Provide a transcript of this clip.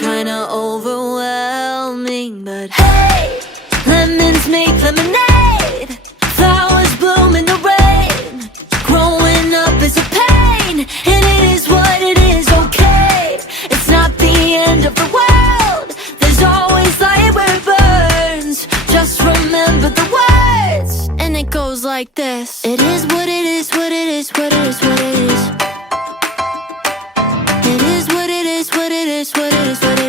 kinda overwhelming. But hey, lemons make lemonade, flowers bloom in the rain. Growing up is a pain, and it is what it is, okay. It's not the end of the world, there's always light where it burns. Just remember the words, and it goes like this. It is what it is, what it is, what it is, what it is. It is what it is, what it is, what it is, what it is.